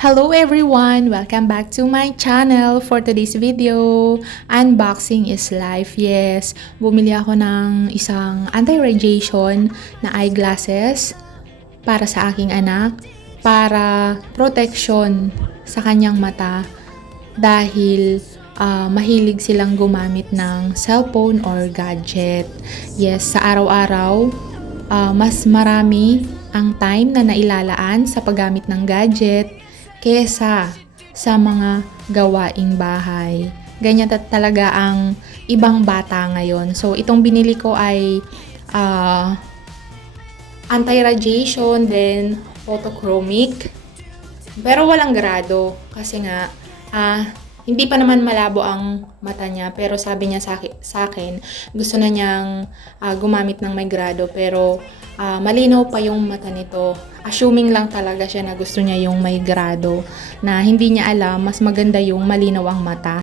Hello everyone! Welcome back to my channel. For today's video, unboxing is life. Yes, bumili ako ng isang anti-radiation na eyeglasses para sa aking anak para protection sa kanyang mata dahil mahilig silang gumamit ng cellphone or gadget. Yes, sa araw-araw, mas marami ang time na nailalaan sa paggamit ng gadget kesa sa mga gawaing bahay. Ganyan talaga ang ibang bata ngayon. So, itong binili ko ay anti-radiation, then photochromic. Pero walang grado kasi nga hindi pa naman malabo ang mata niya, pero sabi niya sa akin gusto na niyang gumamit ng may grado, pero malinaw pa yung mata nito. Assuming lang talaga siya na gusto niya yung may grado, na hindi niya alam mas maganda yung malinaw ang mata.